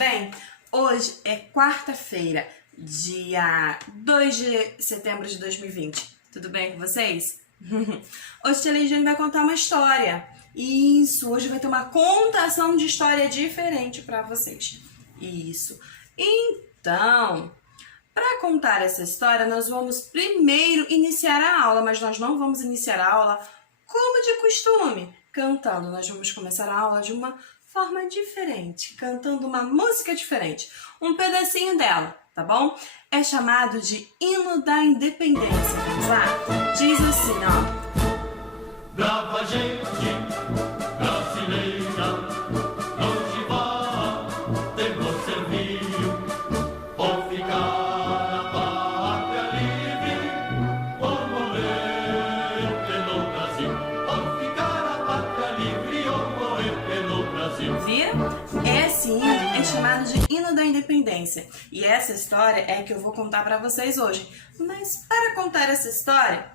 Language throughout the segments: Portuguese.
bem? Hoje é quarta-feira, dia 2 de setembro de 2020. Tudo bem com vocês? Hoje a Tia Leidiane vai contar uma história. Isso, hoje vai ter uma contação de história diferente para vocês. Isso. Então, para contar essa história, nós vamos primeiro iniciar a aula, mas nós não vamos iniciar a aula como de costume, cantando. Nós vamos começar a aula de uma forma diferente, cantando uma música diferente, um pedacinho dela, tá bom? É chamado de Hino da Independência. Vamos lá? Diz assim, ó. Brava gente brasileira, longe vá, temor serviu, ou ficar na pátria livre, ou morrer pelo Brasil, ou ficar na pátria livre, ou morrer pelo Brasil. Viram? Esse hino é chamado de Hino da Independência. E essa história é que eu vou contar para vocês hoje. Mas para contar essa história,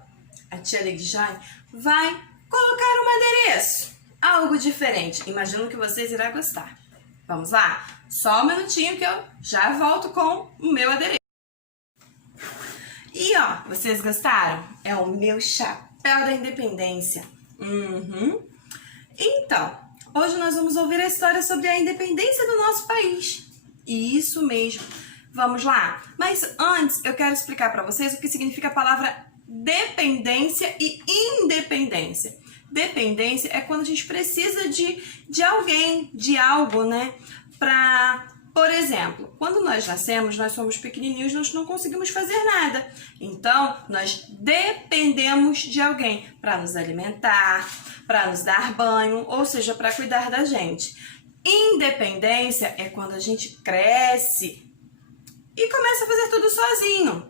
a Tia Leidiane vai colocar um adereço, algo diferente. Imagino que vocês irão gostar. Vamos lá? Só um minutinho que eu já volto com o meu adereço. E ó, vocês gostaram? É o meu chapéu da independência. Então, hoje nós vamos ouvir a história sobre a independência do nosso país. Isso mesmo. Vamos lá? Mas antes eu quero explicar para vocês o que significa a palavra dependência e independência. Dependência é quando a gente precisa de alguém, de algo, né? Por exemplo, quando nós nascemos, nós somos pequenininhos, nós não conseguimos fazer nada. Então, nós dependemos de alguém para nos alimentar, para nos dar banho, ou seja, para cuidar da gente. Independência é quando a gente cresce e começa a fazer tudo sozinho.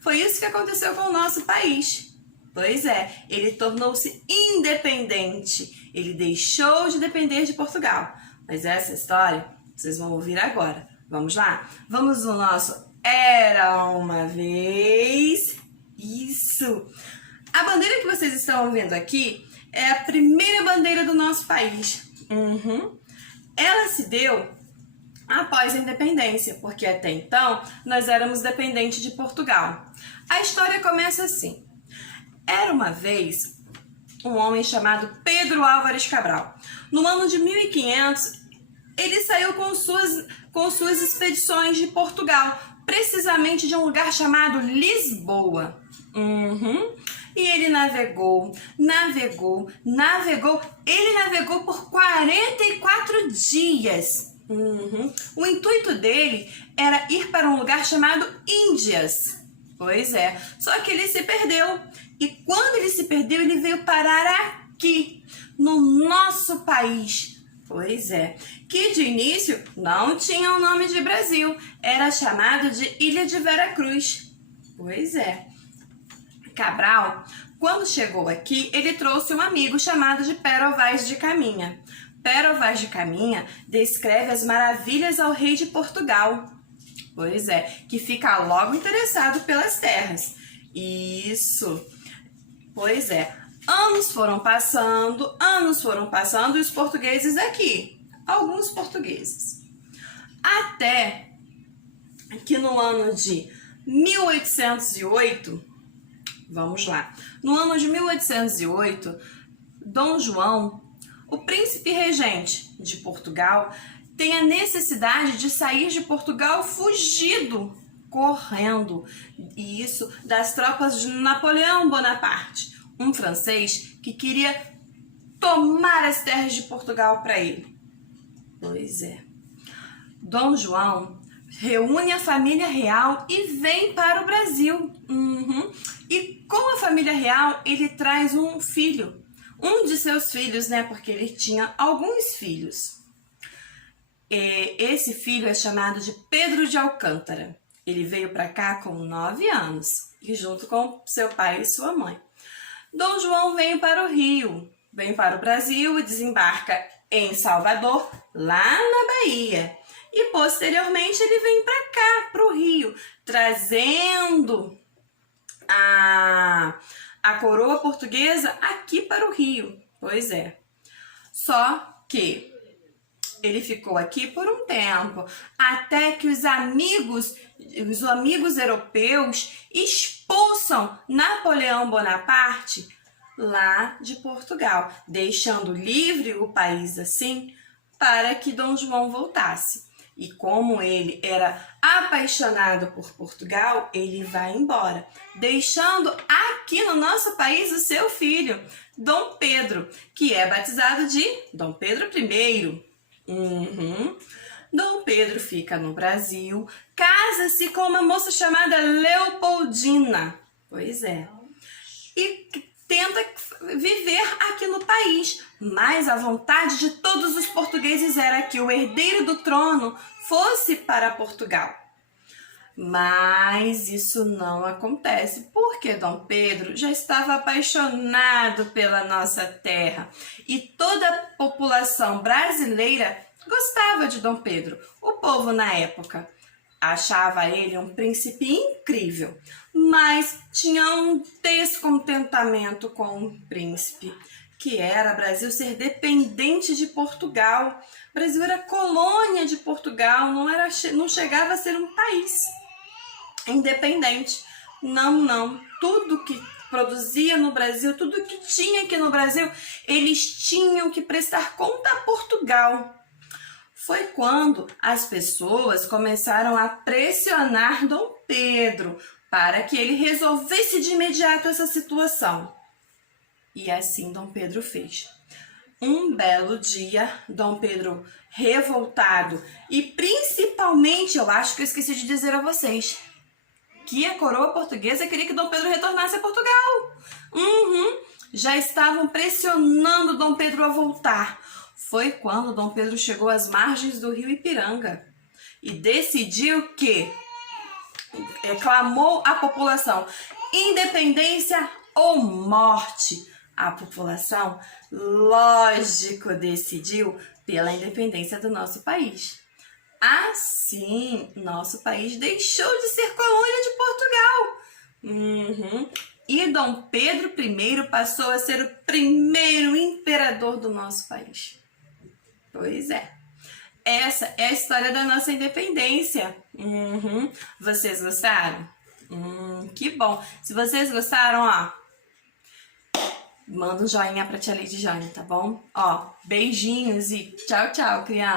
Foi isso que aconteceu com o nosso país. Pois é, ele tornou-se independente. Ele deixou de depender de Portugal. Mas essa história vocês vão ouvir agora. Vamos lá? Vamos no nosso Era Uma Vez. Isso! A bandeira que vocês estão vendo aqui é a primeira bandeira do nosso país. Ela se deu após a independência, porque até então nós éramos dependentes de Portugal. A história começa assim. Era uma vez um homem chamado Pedro Álvares Cabral. No ano de 1500, ele saiu com suas expedições de Portugal, precisamente de um lugar chamado Lisboa. E ele navegou. Ele navegou por 44 dias. O intuito dele era ir para um lugar chamado Índias. Pois é, só que ele se perdeu. E quando ele se perdeu, ele veio parar aqui, no nosso país. Pois é, que de início não tinha o nome de Brasil, era chamado de Ilha de Veracruz. Pois é. Cabral, quando chegou aqui, ele trouxe um amigo chamado de Pero Vaz de Caminha. Pero Vaz de Caminha descreve as maravilhas ao rei de Portugal. Pois é, que fica logo interessado pelas terras. Isso. Pois é, anos foram passando e os portugueses aqui, alguns portugueses. Até que no ano de 1808, vamos lá, no ano de 1808, Dom João, o príncipe regente de Portugal, tem a necessidade de sair de Portugal fugido, correndo, e isso das tropas de Napoleão Bonaparte, um francês que queria tomar as terras de Portugal para ele. Pois é. Dom João reúne a família real e vem para o Brasil. E com a família real, ele traz um filho, um de seus filhos, né? Porque ele tinha alguns filhos. Esse filho é chamado de Pedro de Alcântara. Ele veio para cá com 9 anos, e junto com seu pai e sua mãe. Dom João vem para o Rio, vem para o Brasil e desembarca em Salvador, lá na Bahia. E posteriormente ele vem para cá, para o Rio, trazendo a coroa portuguesa aqui para o Rio. Pois é. Só que Ele ficou aqui por um tempo, até que os amigos europeus expulsam Napoleão Bonaparte lá de Portugal, deixando livre o país assim para que Dom João voltasse. E como ele era apaixonado por Portugal, ele vai embora, deixando aqui no nosso país o seu filho, Dom Pedro, que é batizado de Dom Pedro I. Dom Pedro fica no Brasil, casa-se com uma moça chamada Leopoldina. Pois é. E tenta viver aqui no país, mas a vontade de todos os portugueses era que o herdeiro do trono fosse para Portugal. Mas isso não acontece, porque Dom Pedro já estava apaixonado pela nossa terra e toda a população brasileira gostava de Dom Pedro. O povo na época achava ele um príncipe incrível, mas tinha um descontentamento com o príncipe, que era o Brasil ser dependente de Portugal. O Brasil era colônia de Portugal, não chegava a ser um país independente. Não. Tudo que produzia no Brasil, tudo que tinha aqui no Brasil, eles tinham que prestar conta a Portugal. Foi quando as pessoas começaram a pressionar Dom Pedro para que ele resolvesse de imediato essa situação. E assim Dom Pedro fez. Um belo dia, Dom Pedro revoltado e principalmente, eu acho que eu esqueci de dizer a vocês, que a coroa portuguesa queria que Dom Pedro retornasse a Portugal. Já estavam pressionando Dom Pedro a voltar. Foi quando Dom Pedro chegou às margens do rio Ipiranga e decidiu que clamou à população: independência ou morte. A população, lógico, decidiu pela independência do nosso país. Assim, nosso país deixou de ser colônia de Portugal. E Dom Pedro I passou a ser o primeiro imperador do nosso país. Pois é. Essa é a história da nossa independência. Vocês gostaram? Que bom. Se vocês gostaram, ó, manda um joinha pra tia Lady Jane, tá bom? Ó, beijinhos e tchau, tchau, criança.